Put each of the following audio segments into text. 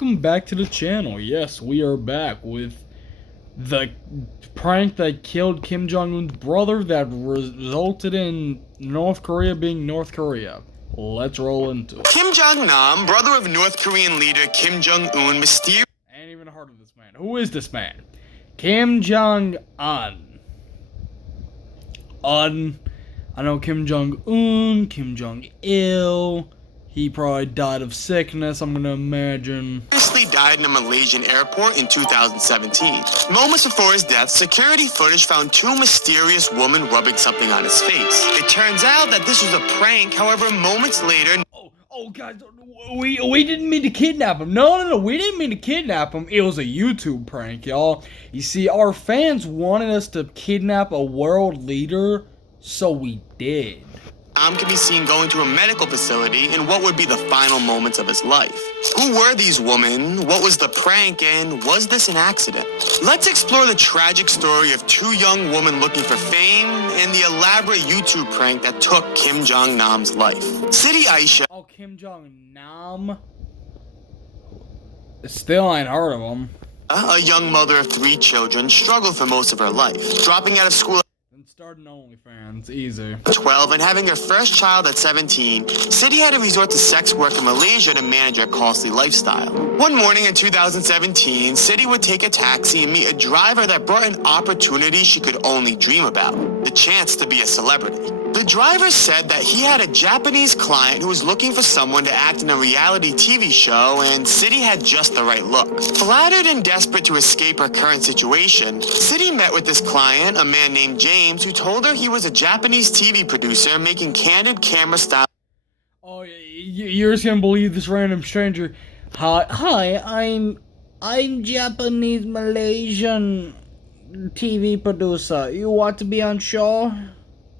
Welcome back to the channel. Yes, we are back with the prank that killed Kim Jong-un's brother that resulted in North Korea being North Korea. Let's roll into it. Kim Jong-nam, brother of North Korean leader Kim Jong-un, mysterious. I ain't even heard of this man. Who is this man? Kim Jong-un. I know Kim Jong-un, Kim Jong-il. He probably died of sickness, I'm gonna imagine. Died in a Malaysian airport in 2017. Moments before his death, security footage found two mysterious women rubbing something on his face. It turns out that this was a prank, however, moments later... Oh, guys, we didn't mean to kidnap him. No, we didn't mean to kidnap him. It was a YouTube prank, y'all. You see, our fans wanted us to kidnap a world leader, so we did. Can be seen going to a medical facility in what would be the final moments of his life. Who were these women? What was the prank? And was this an accident? Let's explore the tragic story of two young women looking for fame and the elaborate YouTube prank that took Kim Jong-nam's life. City Aisha. Oh, Kim Jong-nam? Still ain't heard of him. A young mother of 3 children, struggled for most of her life, dropping out of school. Starting OnlyFans, easy. 12 and having her first child at 17, City had to resort to sex work in Malaysia to manage her costly lifestyle. One morning in 2017, City would take a taxi and meet a driver that brought an opportunity she could only dream about, the chance to be a celebrity. The driver said that he had a Japanese client who was looking for someone to act in a reality TV show, and City had just the right look. Flattered and desperate to escape her current situation, City met with this client, a man named James, who told her he was a Japanese TV producer making candid camera style. Oh, you're just gonna believe this random stranger. Hi, I'm Japanese Malaysian TV producer. You want to be on show?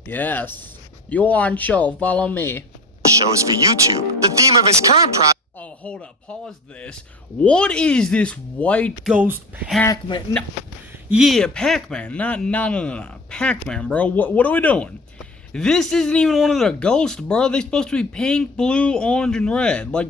Yes. You on show, follow me. Shows for YouTube. The theme of his current project. Oh, hold up, pause this. What is this white ghost Pac-Man? No. Yeah, Pac-Man. No. Pac-Man, bro. What are we doing? This isn't even one of the ghosts, bro. They're supposed to be pink, blue, orange, and red. Like,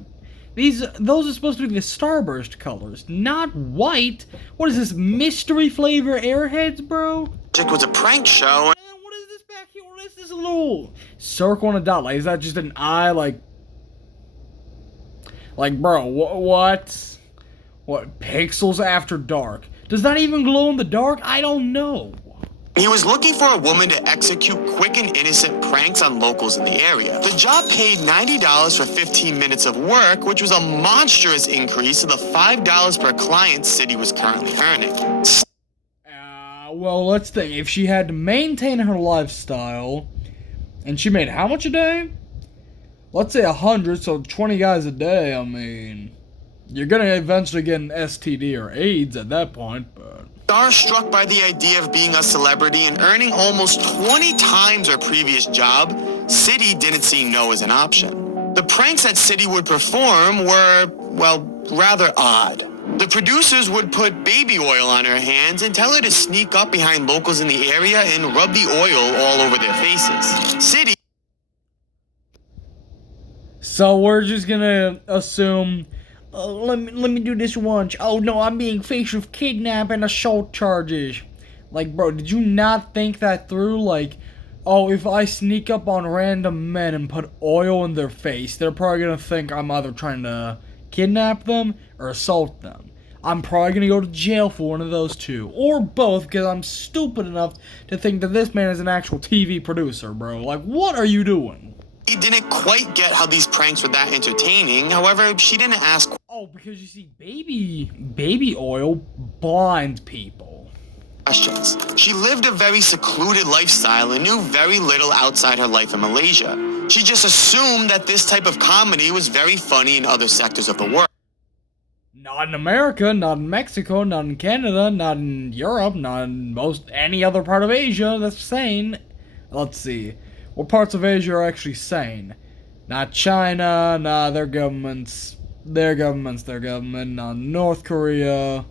those are supposed to be the Starburst colors, not white. What is this, mystery flavor Airheads, bro? It was a prank show. What is this back here? What is this little circle and a dot? Like, is that just an eye? Like, bro, what? What, Pixels After Dark? Does that even glow in the dark? I don't know. He was looking for a woman to execute quick and innocent pranks on locals in the area. The job paid $90 for 15 minutes of work, which was a monstrous increase to the $5 per client City was currently earning. Well, let's think. If she had to maintain her lifestyle, and she made how much a day? Let's say 100, so 20 guys a day. I mean, you're gonna eventually get an STD or AIDS at that point, but... Starstruck by the idea of being a celebrity and earning almost 20 times her previous job, City didn't see no as an option. The pranks that City would perform were, well, rather odd. The producers would put baby oil on her hands and tell her to sneak up behind locals in the area and rub the oil all over their faces. City... So we're just gonna assume... let me do this once. Oh no, I'm being faced with kidnap and assault charges. Like, bro, did you not think that through? Like, oh, if I sneak up on random men and put oil in their face, they're probably gonna think I'm either trying to kidnap them or assault them. I'm probably gonna go to jail for one of those two, or both, because I'm stupid enough to think that this man is an actual TV producer, bro. Like, what are you doing? He didn't quite get how these pranks were that entertaining. However, she didn't ask. Oh, because you see, baby oil blinds people. Questions. She lived a very secluded lifestyle and knew very little outside her life in Malaysia. She just assumed that this type of comedy was very funny in other sectors of the world. Not in America, not in Mexico, not in Canada, not in Europe, not in any other part of Asia that's sane. Let's see. What parts of Asia are actually sane? Not China, nah, their government, not North Korea,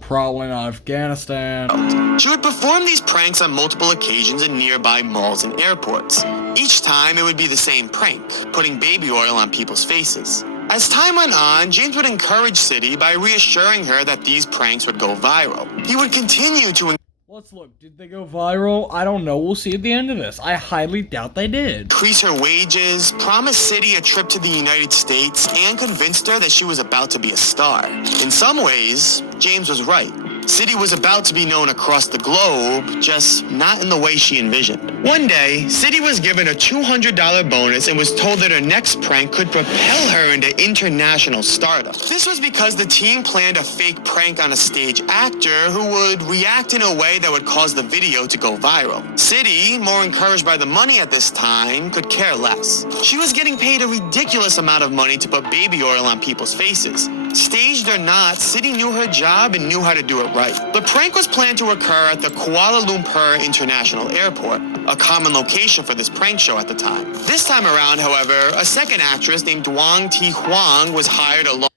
probably not Afghanistan. She would perform these pranks on multiple occasions in nearby malls and airports. Each time it would be the same prank, putting baby oil on people's faces. As time went on, James would encourage City by reassuring her that these pranks would go viral. He would continue to Let's look. Did they go viral? I don't know. We'll see at the end of this. I highly doubt they did. increase her wages, promise City a trip to the United States, and convinced her that she was about to be a star. In some ways, James was right. City was about to be known across the globe, just not in the way she envisioned. One day, City was given a $200 bonus and was told that her next prank could propel her into international stardom. This was because the team planned a fake prank on a stage actor who would react in a way that would cause the video to go viral. City, more encouraged by the money at this time, could care less. She was getting paid a ridiculous amount of money to put baby oil on people's faces. Staged or not, City knew her job and knew how to do it right. The prank was planned to occur at the Kuala Lumpur International Airport, a common location for this prank show at the time. This time around, however, a second actress named Wang Ti Huang was hired alongside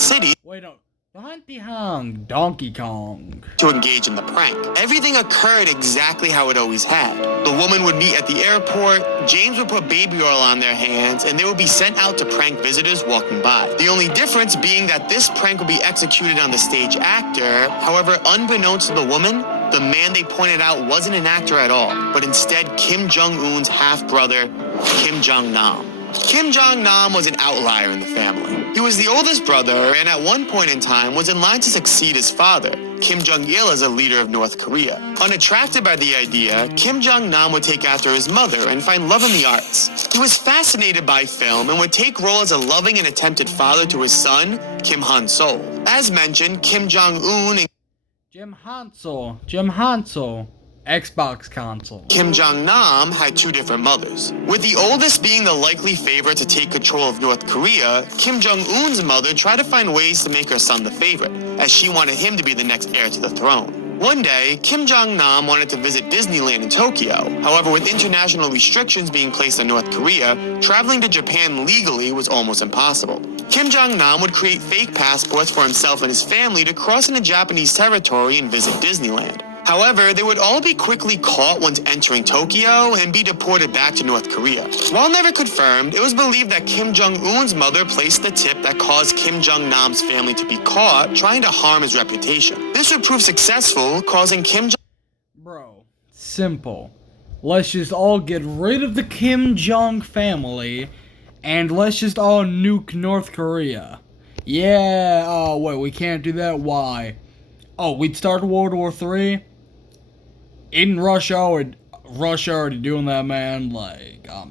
City. Wait, no. Hung, Donkey Kong. To engage in the prank. Everything occurred exactly how it always had. The woman would meet at the airport, James would put baby oil on their hands, and they would be sent out to prank visitors walking by. The only difference being that this prank would be executed on the stage actor. However, unbeknownst to the woman, the man they pointed out wasn't an actor at all, but instead Kim Jong-un's half-brother, Kim Jong-nam. Kim Jong-nam was an outlier in the family. He was the oldest brother and at one point in time was in line to succeed his father, Kim Jong-il, as a leader of North Korea. Unattracted by the idea, Kim Jong-nam would take after his mother and find love in the arts. He was fascinated by film and would take role as a loving and attempted father to his son, Kim Han-sol. As mentioned, Kim Jong-un and Jim Hansel. Xbox console. Kim Jong-nam had two different mothers. With the oldest being the likely favorite to take control of North Korea, Kim Jong-un's mother tried to find ways to make her son the favorite, as she wanted him to be the next heir to the throne. One day, Kim Jong-nam wanted to visit Disneyland in Tokyo. However, with international restrictions being placed on North Korea, traveling to Japan legally was almost impossible. Kim Jong-nam would create fake passports for himself and his family to cross into Japanese territory and visit Disneyland. However, they would all be quickly caught once entering Tokyo and be deported back to North Korea. While never confirmed, it was believed that Kim Jong-un's mother placed the tip that caused Kim Jong-nam's family to be caught, trying to harm his reputation. This would prove successful, causing Kim Jong... Bro, simple. Let's just all get rid of the Kim Jong family, and let's just all nuke North Korea. Yeah, oh wait, we can't do that? Why? Oh, we'd start World War III? Isn't Russia already doing that, man? Like, I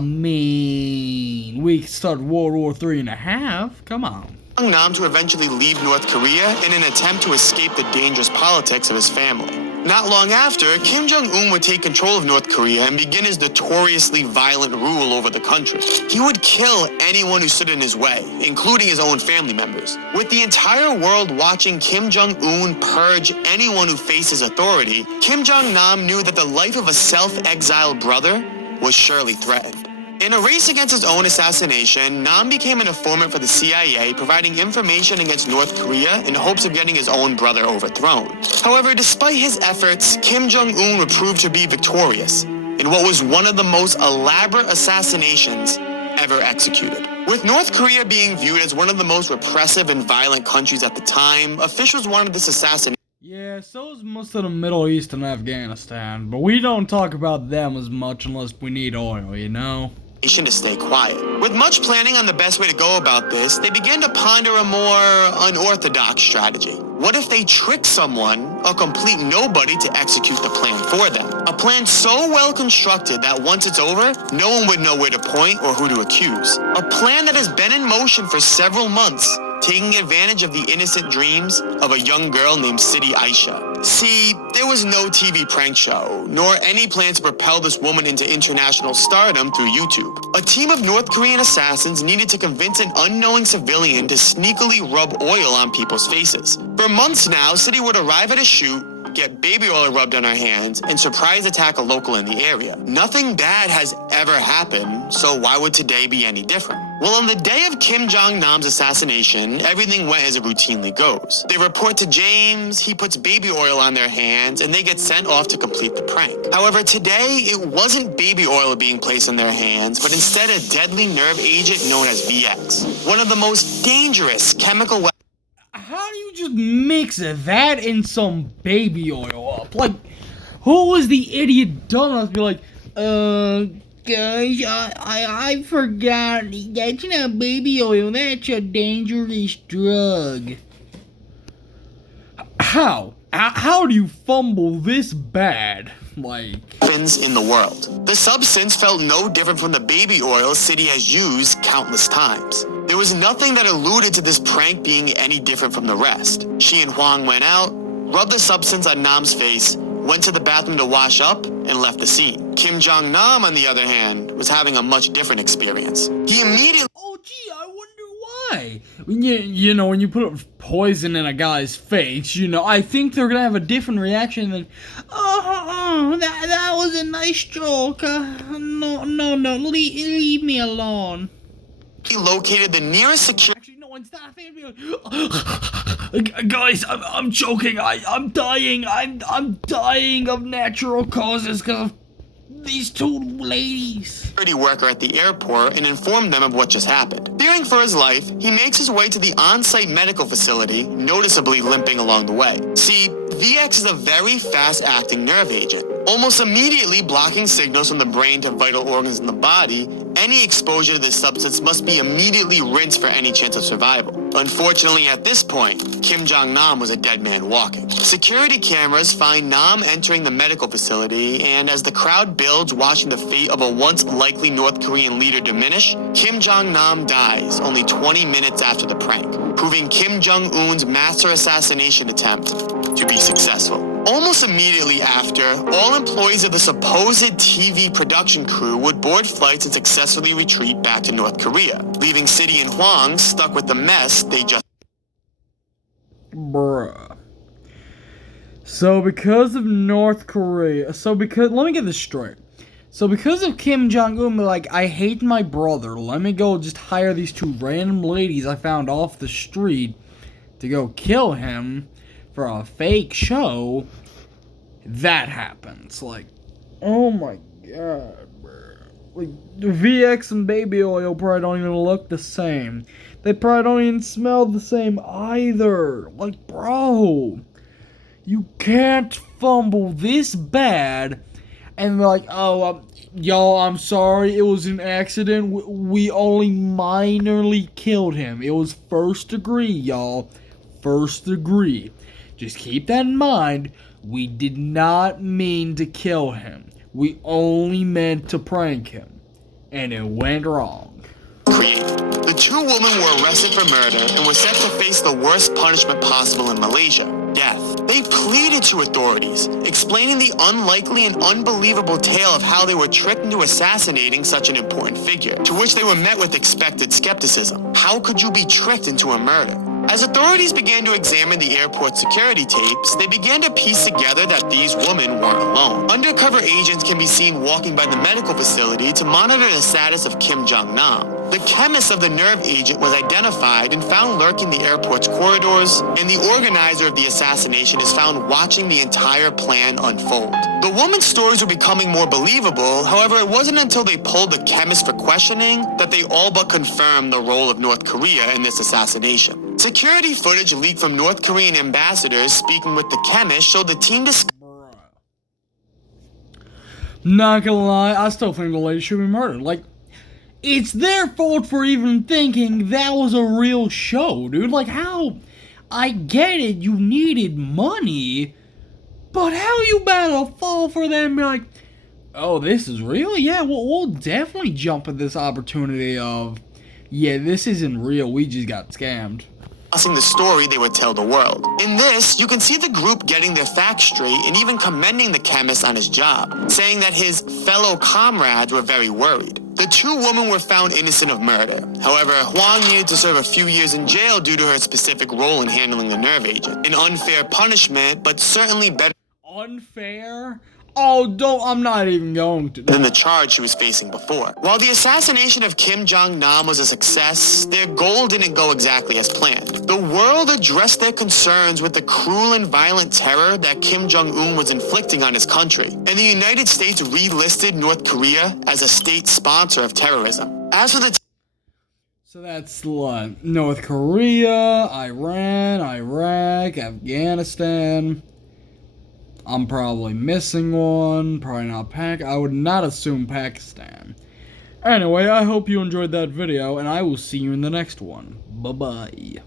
mean, we started World War III and a half. Come on. Nam to eventually leave North Korea in an attempt to escape the dangerous politics of his family. Not long after, Kim Jong-un would take control of North Korea and begin his notoriously violent rule over the country. He would kill anyone who stood in his way, including his own family members. With the entire world watching Kim Jong-un purge anyone who faces authority, Kim Jong-nam knew that the life of a self-exiled brother was surely threatened. In a race against his own assassination, Nam became an informant for the CIA, providing information against North Korea in hopes of getting his own brother overthrown. However, despite his efforts, Kim Jong-un would prove to be victorious in what was one of the most elaborate assassinations ever executed. With North Korea being viewed as one of the most repressive and violent countries at the time, officials wanted this assassination. Yeah, so is most of the Middle East and Afghanistan, but we don't talk about them as much unless we need oil, you know? To stay quiet. With much planning on the best way to go about this, they began to ponder a more unorthodox strategy. What if they trick someone, a complete nobody, to execute the plan for them? A plan so well constructed that once it's over, no one would know where to point or who to accuse. A plan that has been in motion for several months, taking advantage of the innocent dreams of a young girl named Sidi Aisha. See, there was no TV prank show, nor any plan to propel this woman into international stardom through YouTube. A team of North Korean assassins needed to convince an unknowing civilian to sneakily rub oil on people's faces. For months now, Sidi would arrive at a shoot, get baby oil rubbed on her hands, and surprise attack a local in the area. Nothing bad has ever happened, so why would today be any different? Well, on the day of Kim Jong-nam's assassination, everything went as it routinely goes. They report to James, he puts baby oil on their hands, and they get sent off to complete the prank. However, today, it wasn't baby oil being placed on their hands, but instead a deadly nerve agent known as VX, one of the most dangerous chemical weapons. How do you just mix that and some baby oil up? Like, who was the idiot dumbass be like, guys, I forgot, that's not baby oil, that's a dangerous drug. How? How do you fumble this bad? Like... in the world. The substance felt no different from the baby oil City has used countless times. There was nothing that alluded to this prank being any different from the rest. She and Hwang went out, rubbed the substance on Nam's face, went to the bathroom to wash up, and left the scene. Kim Jong-nam, on the other hand, was having a much different experience. He immediately... Oh, gee, I wonder why. You know, when you put poison in a guy's face, you know, I think they're gonna have a different reaction than, that was a nice joke. No, leave me alone. He located the nearest security... Actually, no, instead I think I'd be like, guys, I'm choking. I'm dying. I'm dying of natural causes because of these two ladies. Security worker at the airport and informed them of what just happened. Fearing for his life, he makes his way to the on-site medical facility, noticeably limping along the way. See, VX is a very fast-acting nerve agent, almost immediately blocking signals from the brain to vital organs in the body. Any exposure to this substance must be immediately rinsed for any chance of survival. Unfortunately, at this point, Kim Jong-nam was a dead man walking. Security cameras find Nam entering the medical facility, and as the crowd builds watching the fate of a once likely North Korean leader diminish, Kim Jong-nam dies only 20 minutes after the prank, proving Kim Jong-un's master assassination attempt to be successful. Almost immediately after, all employees of the supposed TV production crew would board flights and successfully retreat back to North Korea, leaving City and Hwang stuck with the mess they just... Bruh. So because of North Korea, let me get this straight. So because of Kim Jong-un, like, I hate my brother, let me go just hire these two random ladies I found off the street to go kill him for a fake show, that happens. Like, oh my god, bro. Like, the VX and baby oil probably don't even look the same. They probably don't even smell the same either. Like, bro, you can't fumble this bad and be like, y'all, I'm sorry, it was an accident. We only minorly killed him. It was first degree, y'all. First degree. Just keep that in mind. We did not mean to kill him. We only meant to prank him. And it went wrong. The two women were arrested for murder and were set to face the worst punishment possible in Malaysia, death. They pleaded to authorities, explaining the unlikely and unbelievable tale of how they were tricked into assassinating such an important figure, to which they were met with expected skepticism. How could you be tricked into a murder? As authorities began to examine the airport security tapes, they began to piece together that these women weren't alone. Undercover agents can be seen walking by the medical facility to monitor the status of Kim Jong-nam. The chemist of the nerve agent was identified and found lurking the airport's corridors, and the organizer of the assassination is found watching the entire plan unfold. The woman's stories were becoming more believable, however, it wasn't until they pulled the chemist for questioning that they all but confirmed the role of North Korea in this assassination. Security footage leaked from North Korean ambassadors speaking with the chemist showed the team Not gonna lie, I still think the lady should be murdered. Like, it's their fault for even thinking that was a real show, dude. Like, how? I get it, you needed money, but how you about to fall for them and be like, oh, this is real? Yeah, we'll definitely jump at this opportunity of, yeah, this isn't real, we just got scammed. The story they would tell the world. In this, you can see the group getting their facts straight and even commending the chemist on his job, saying that his fellow comrades were very worried. The two women were found innocent of murder. However, Hwang needed to serve a few years in jail due to her specific role in handling the nerve agent. An unfair punishment, but certainly better. Unfair? Oh, don't, I'm not even going to. Than the charge she was facing before. While the assassination of Kim Jong-nam was a success, their goal didn't go exactly as planned. The world addressed their concerns with the cruel and violent terror that Kim Jong-un was inflicting on his country, and the United States relisted North Korea as a state sponsor of terrorism. As for the So that's what? North Korea, Iran, Iraq, Afghanistan. I'm probably missing one. Probably not I would not assume Pakistan. Anyway, I hope you enjoyed that video, and I will see you in the next one. Bye-bye.